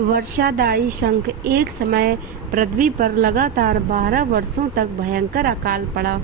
वर्षादायी शंख। एक समय पृथ्वी पर लगातार 12 वर्षों तक भयंकर अकाल पड़ा।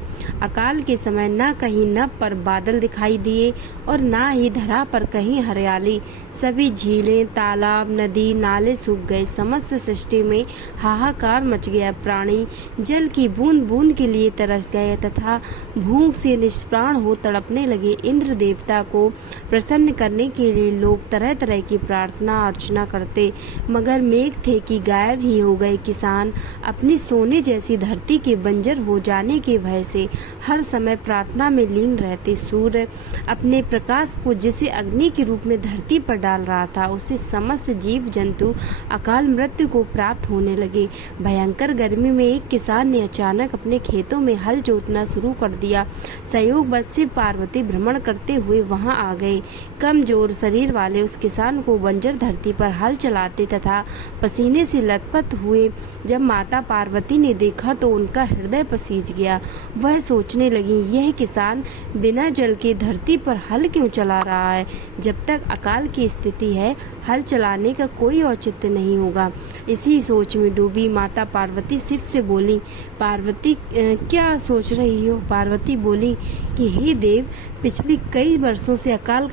अकाल के समय न कहीं नभ पर बादल दिखाई दिए और न ही धरा पर कहीं हरियाली। सभी झीलें, तालाब, नदी, नाले सूख गए। समस्त सृष्टि में हाहाकार मच गया। प्राणी जल की बूंद बूंद के लिए तरस गए तथा भूख से निष्प्राण हो तड़पने लगे। इंद्र देवता को प्रसन्न करने के लिए लोग तरह तरह की प्रार्थना अर्चना करते, मगर मेघ थे कि गायब ही हो गए। किसान अपनी सोने जैसी धरती के बंजर हो जाने के भय से हर समय प्रार्थना में लीन रहते। सूर्य अपने प्रकाश को जिसे अग्नि के रूप में धरती पर डाल रहा था, उससे समस्त जीव जंतु अकाल मृत्यु को प्राप्त होने लगे। भयंकर गर्मी में एक किसान ने अचानक अपने खेतों में हल जोतना शुरू कर दिया। संयोगवश शिव पार्वती भ्रमण करते हुए वहां आ गए। कमजोर शरीर वाले उस किसान को बंजर धरती पर हल चलाते तथा पसीने से लथपथ हुए जब माता पार्वती ने देखा तो उनका हृदय पसीज गया। वह सोचने लगी, यह किसान बिना जल के धरती पर हल क्यों चला रहा है? जब तक अकाल की स्थिति है, हल चलाने का कोई औचित्य नहीं होगा। इसी सोच में डूबी माता पार्वती शिव से बोली, पार्वती क्या सोच रही हो? पार्वती बोली कि हे देव, पिछले कई वर्षों से अकाल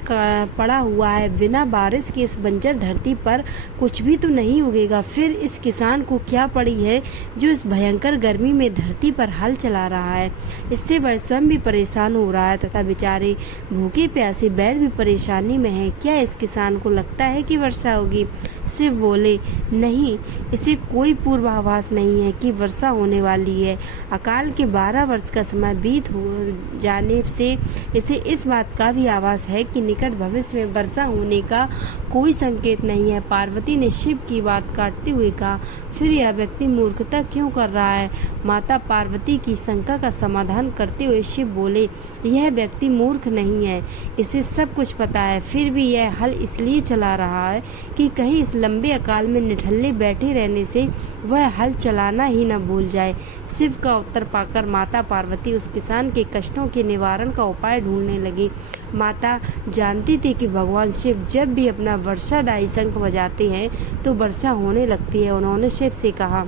पड़ा हुआ है। बिना बारिश के इस बंजर धरती पर कुछ भी तो नहीं उगेगा। फिर इस किसान को क्या पड़ी है जो इस भयंकर गर्मी में धरती पर हल चला रहा है? इससे वह स्वयं भी परेशान हो रहा है तथा बेचारे भूखे प्यासे बैल भी परेशानी में है। क्या इस किसान को लगता है कि वर्षा होगी? शिव बोले, नहीं, इसे कोई पूर्वाभास नहीं है कि वर्षा होने वाली है। अकाल के 12 वर्ष का समय बीत हो जाने से इसे इस बात का भी आभास है कि निकट भविष्य में वर्षा होने का कोई संकेत नहीं है। पार्वती ने शिव की बात काटते हुए कहा, फिर यह व्यक्ति मूर्खता क्यों कर रहा है? माता पार्वती की शंका का समाधान करते हुए शिव बोले, यह व्यक्ति मूर्ख नहीं है, इसे सब कुछ पता है। फिर भी यह हल इसलिए चला रहा है कि कहीं इस लंबे अकाल में निठल्ले बैठे रहने से वह हल चलाना ही न भूल जाए। शिव का उत्तर पाकर माता पार्वती उस किसान के कष्टों के निवारण का उपाय ढूंढने लगी। माता जानती थी कि भगवान शिव जब भी अपना वर्षादायी शंख बजाते हैं तो वर्षा होने लगती है। उन्होंने शिव से कहा,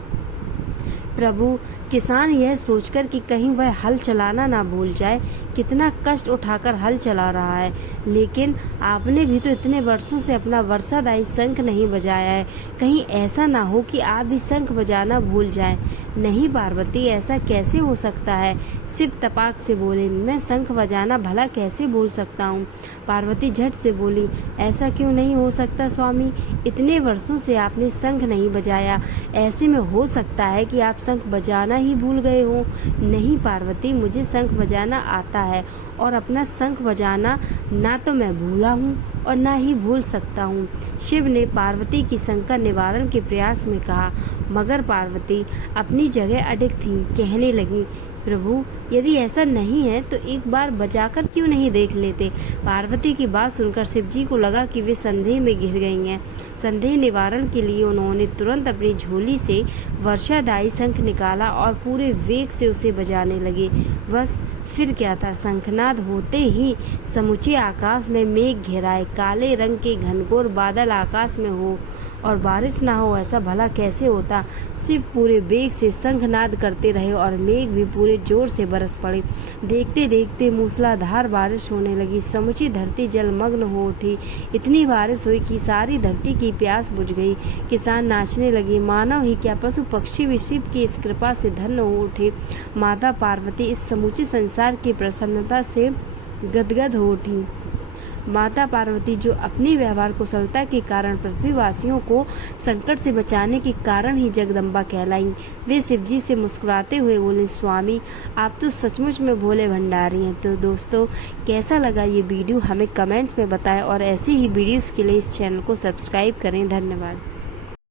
प्रभु, किसान यह सोचकर कि कहीं वह हल चलाना ना भूल जाए, कितना कष्ट उठाकर हल चला रहा है, लेकिन आपने भी तो इतने वर्षों से अपना वर्षादायी शंख नहीं बजाया है। कहीं ऐसा ना हो कि आप भी शंख बजाना भूल जाएं। नहीं पार्वती, ऐसा कैसे हो सकता है? शिव तपाक से बोले, मैं शंख बजाना भला कैसे भूल सकता हूँ? पार्वती झट से बोली, ऐसा क्यों नहीं हो सकता स्वामी? इतने वर्षों से आपने शंख नहीं बजाया, ऐसे में हो सकता है कि आप शंख बजाना ही भूल गए हो। नहीं पार्वती, मुझे शंख बजाना आता है और अपना शंख बजाना ना तो मैं भूला हूँ और ना ही भूल सकता हूँ। शिव ने पार्वती की शंका निवारण के प्रयास में कहा, मगर पार्वती अपनी जगह अडिग थी। कहने लगी, प्रभु, यदि ऐसा नहीं है तो एक बार बजाकर क्यों नहीं देख लेते? पार्वती की बात सुनकर शिवजी को लगा कि वे संदेह में घिर गई हैं। संदेह निवारण के लिए उन्होंने तुरंत अपनी झोली से वर्षादायी शंख निकाला और पूरे वेग से उसे बजाने लगे। बस फिर क्या था, शंखनाद होते ही समूचे आकाश में मेघ घेराए। काले रंग के घनघोर बादल आकाश में हो और बारिश ना हो, ऐसा भला कैसे होता? शिव पूरे वेग से शंखनाद करते रहे और मेघ भी पूरे जोर से बरस पड़े। देखते देखते मूसलाधार बारिश होने लगी। समूची धरती जलमग्न हो उठी। इतनी बारिश हुई कि सारी धरती की प्यास बुझ गई। किसान नाचने लगे, मानव ही क्या पशु पक्षी भी शिव की इस कृपा से धन्य हो उठे। माता पार्वती इस समूचे संसार की प्रसन्नता से गदगद हो उठी। माता पार्वती जो अपनी व्यवहार कुशलता के कारण पृथ्वीवासियों को संकट से बचाने के कारण ही जगदम्बा कहलाईं। वे शिवजी से मुस्कुराते हुए बोले, स्वामी, आप तो सचमुच में भोले भंडारी हैं। तो दोस्तों, कैसा लगा ये वीडियो हमें कमेंट्स में बताएं और ऐसी ही वीडियोस के लिए इस चैनल को सब्सक्राइब करें। धन्यवाद।